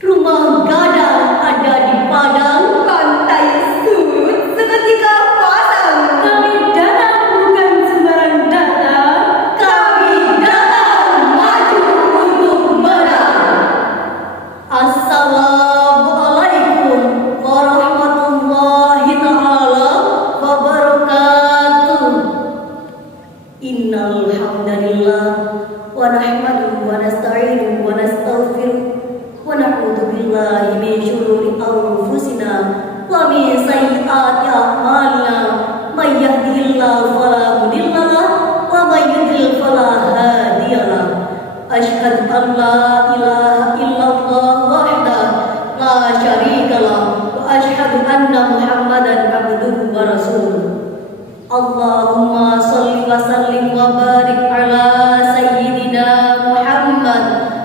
Rumah gadang ada di padang, Pantai surut seketika pasang. kami datang bukan sembarang datang, Kami datang maju untuk menang. Assalamualaikum warahmatullahi ta'ala wabarakatuh. Innal hamdalillah wa nahmaduhu wa nasta'inuhu wa nastaghfiruh wa na'udzu billahi min syururi anfusina wa min sayyiati a'malina. May yahdihillahu fala mudilla lahu wa may yudlil fala hadiya lahu. Asyhadu an la ilaha illallah wahdahu la syarika lahu wa asyhadu anna Muhammadan abduhu wa rasuluh. Allahumma shalli wa sallim wa barik ala sayyidina Muhammad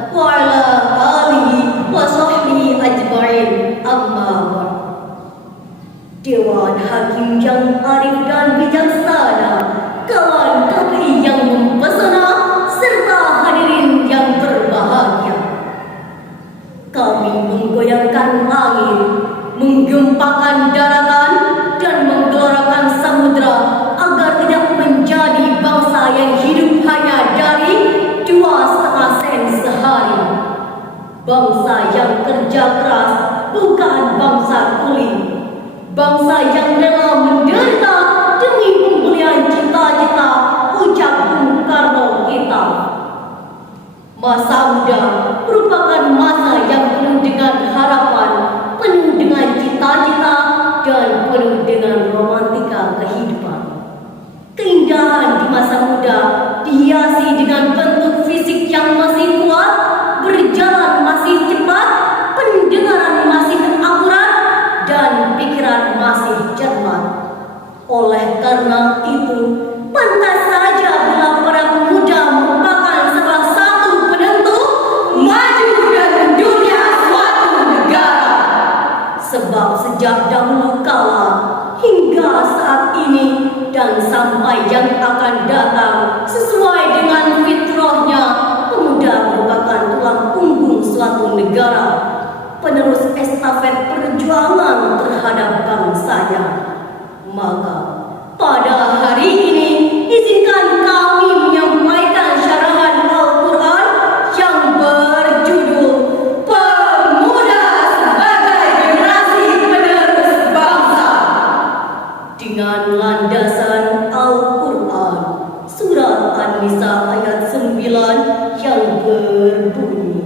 wa ala alihi wa sahbihi ajma'in. Amma ba'd. Dewan Hakim yang arif dan bijaksana, kawan kami yang mempesona, serta hadirin yang berbahagia. Kami menggoyangkan langit, menggempakan daratan, dan menggelorakan samudra agar tidak menjadi bangsa yang hidup hanya dari 2,5 sen sehari. Bangsa yang kerja keras, bukan bangsa kuli. Bangsa yang rela menderita demi pemulihan cita-cita, ucap Bung Karno kita. Masa muda merupakan masa yang penuh dengan harapan, penuh dengan cita-cita, dan penuh dengan romantika kehidupan. Keindahan di masa muda dihiasi dengan bentuk fisik yang masih kuat, berjalan masih cepat, pendengaran masih akurat, dan pikiran masih cermat. Oleh karena itu, pantas saja bila para pemuda merupakan salah satu penentu maju dan dunia suatu negara. Sebab sejak dahulu kala hingga saat ini dan sampai yang akan datang, sesuai dengan fitrahnya, pemuda merupakan tulang punggung suatu negara, penerus estafet perjuangan terhadap bangsanya. Maka pada hari ini izinkan kami menyampaikan syarahan Al-Quran yang berjudul Pemuda sebagai Generasi Penerus Bangsa, dengan landasan Al-Quran Surat An-Nisa ayat 9 yang berbunyi,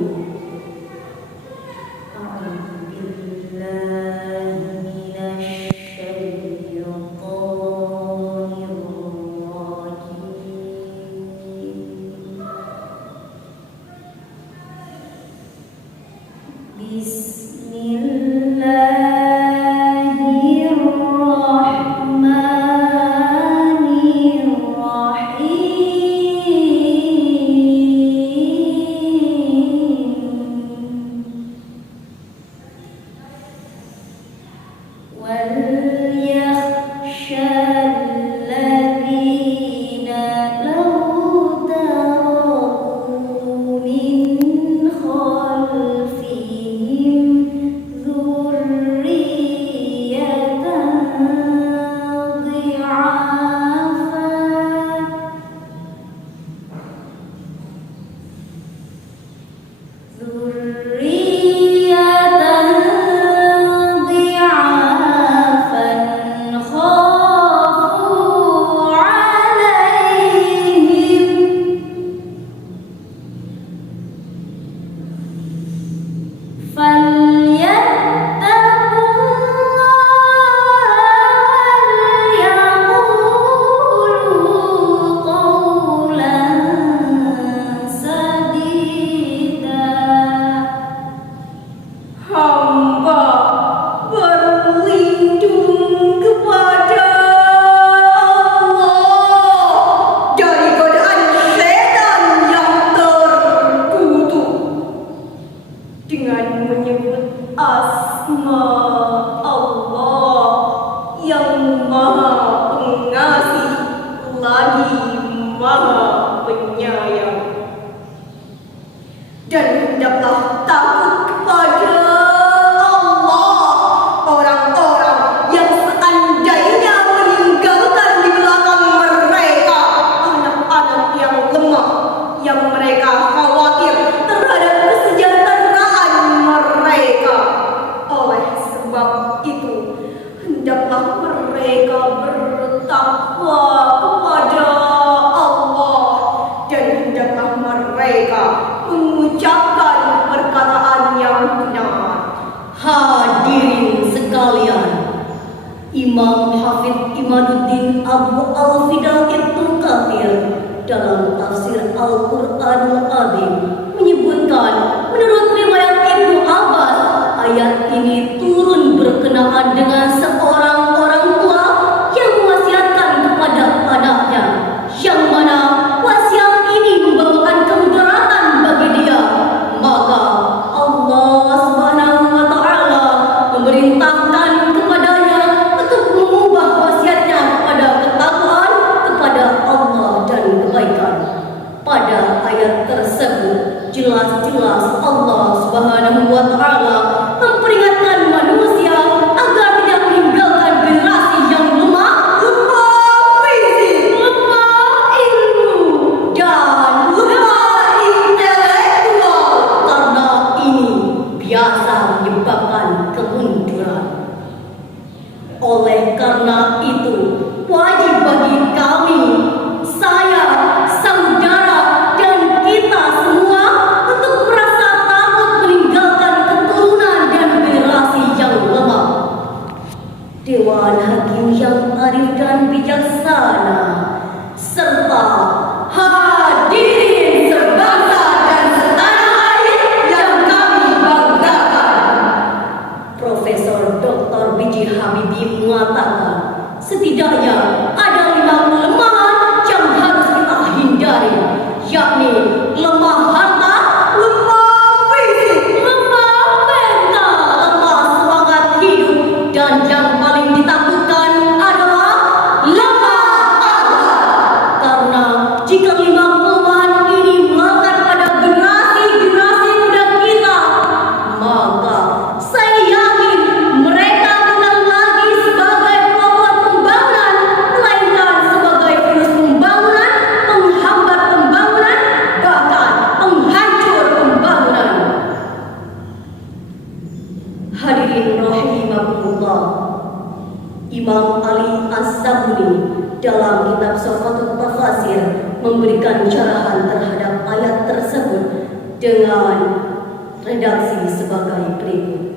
Dan hendaklah takut kepada Imam Hafidh Imaduddin Abu Al-Fida Ibnu Katsir dalam tafsir Al-Qur'anul Azim menyebutkan, menurut riwayat Ibnu Abbas, ayat ini turun berkenaan dengan seorang orang tua yang mewasiatkan kepada anaknya, yang mana wasiat ini membawakan kemudaratan bagi dia. Maka Allah Subhanahu wa taala memerintahkan kepadanya untuk mengubah wasiatnya kepada ketakwaan kepada Allah dan kebaikan. Pada ayat tersebut jelas-jelas Allah Subhanahu wa taala memperingatkan manusia agar tidak meninggalkan generasi yang lemah fisik, lemah ilmu, dan lemah intelektual, karena ini biasa menyebabkan kemunduran. Oleh karena itu, wajib bagi kami, saya, saudara, dan kita semua untuk merasa takut meninggalkan keturunan dan generasi yang lemah. Dewan Hakim yang arif dan bijaksana, serta hadirin sebangsa dan setanah air yang kami banggakan. Profesor Dr. B.J. Habibie mengatakan, setidaknya ada 5 kelemahan yang harus kita hindari, yakni lemah harta, lemah fisik, lemah mental, lemah semangat hidup, dan yang paling ditakutkan adalah lemah akhlak. Karena jika 5 kelemahan ini melekat pada generasi-generasi muda kita, maka saya yakin mereka bukan lagi sebagai pokok pembangunan, melainkan sebagai virus pembangunan, penghambat pembangunan, bahkan penghancur pembangunan. Hadirin rahimakumullah, Imam Ali As-Sabuni dalam kitab Sofatul Tafasir memberikan cerahan terhadap ayat tersebut dengan redaksi sebagai berikut.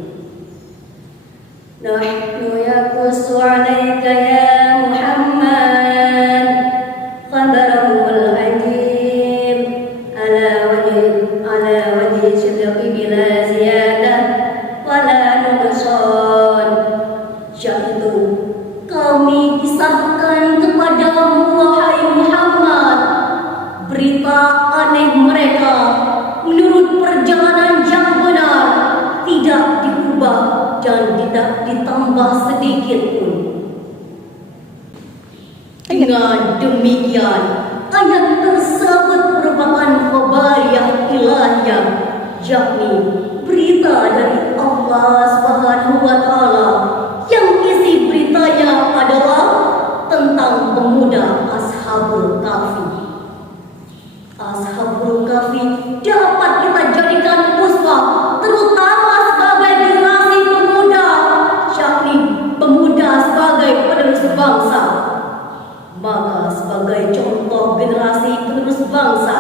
Nahnu yaqusu 'alaika ya Muhammad khabarahul ajib ala wajhi sidqi bila ziyadah wala nuqsan, yaitu kami kisahkan kepadamu wahai Muhammad berita aneh mereka menurut perjalanan yang benar, tidak diubah dan tidak ditambah sedikit pun. Dengan demikian, ayat tersebut merupakan khabariyah ilahiyah, yakni berita dari Allah Subhanahu wa taala, yang isi beritanya adalah tentang pemuda Ashabul Kahfi. Ashabul Kahfi dapat kita jadikan uswah, terutama sebagai generasi pemuda, yakni pemuda sebagai penerus bangsa. Maka sebagai contoh generasi penerus bangsa,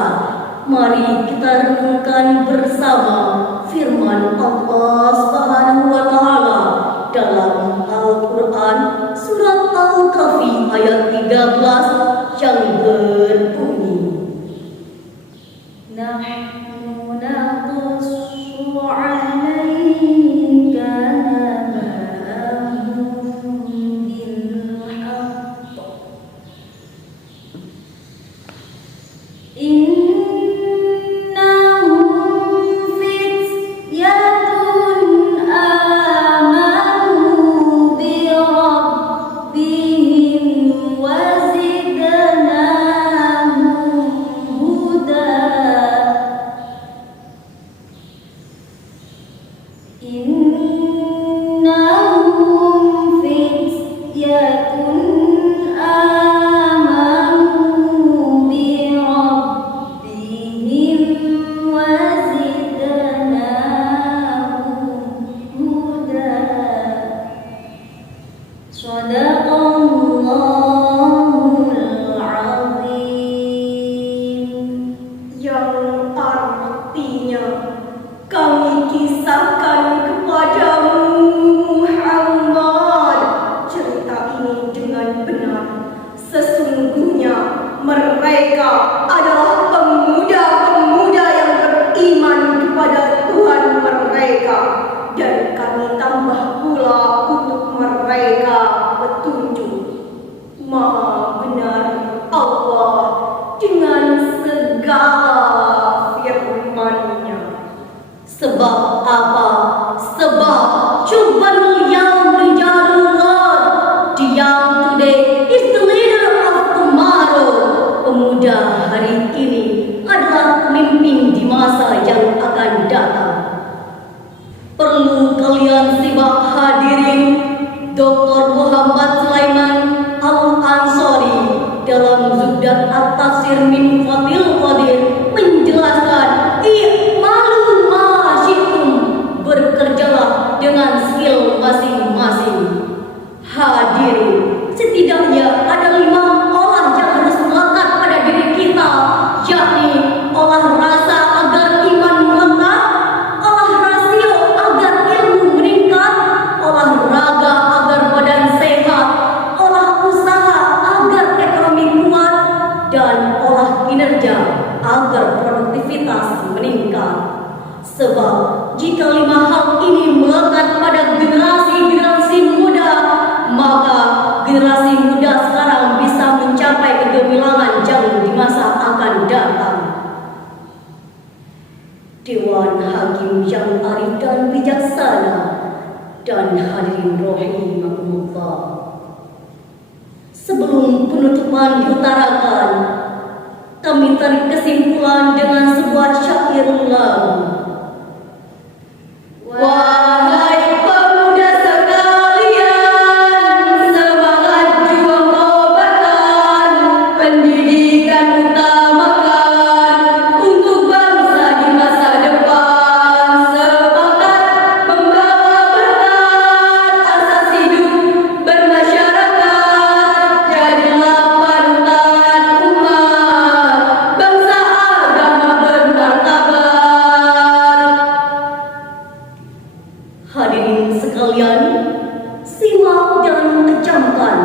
mari kita renungkan bersama firman Allah Subhanahu wa taala dalam Al-Qur'an surat Al-Kahfi ayat 13 yang berbunyi, Nahnu naqussu 'alaika naba'ahum bil haqq innahum fityatun amanu bi rabbihim wa zidnahum huda. Innahum fityatun amanu bi rabbihim wa zidnahum huda. Shadaqallahul azim. Yang artinya, kami kisahkan kepada Sebab apa? Sebab Syubhanul Yaum Rijalul Ghad. The young today is the leader of tomorrow. Pemuda hari ini adalah pemimpin di masa yang akan datang. Perlu kalian simak hadirin, Dr. Muhammad Sulaiman Al-Ansari dalam Zubdat At-Tafsir min Fathil Qadir menjelaskan i'malu ma syi'tum, bekerjalah dengan skill masing-masing. Hadirin, setidaknya ada 5 olah yang harus melekat pada diri kita, yakni olah rasa agar iman melekat, olah rasio agar ilmu meningkat, olah raga agar badan sehat, olah usaha agar ekonomi kuat, dan olah kinerja agar produktivitas meningkat. Sebab jika 5 hal ini melekat pada generasi muda, maka generasi muda sekarang bisa mencapai kegemilangan jauh di masa akan datang. Dewan Hakim yang arif dan bijaksana dan hadirin rahimahumullah. Sebelum penutupan diutarakan, kami tarik kesimpulan dengan sebuah syair lagu. Wahai pemuda sekalian, semangat juang kobarkan, pendidikan utamakan untuk bangsa di masa depan. Sepakat membawa berkat asas hidup bermasyarakat, jadilah panutan umat, bangsa agama bermartabat. Hadirin sekalian, simak dan kecamkan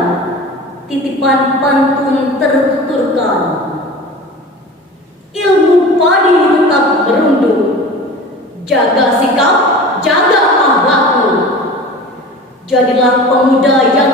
titipan pantun tertuturkan. Ilmu padi tetap merunduk, jaga sikap, jaga akhlakmu. Jadilah pemuda yang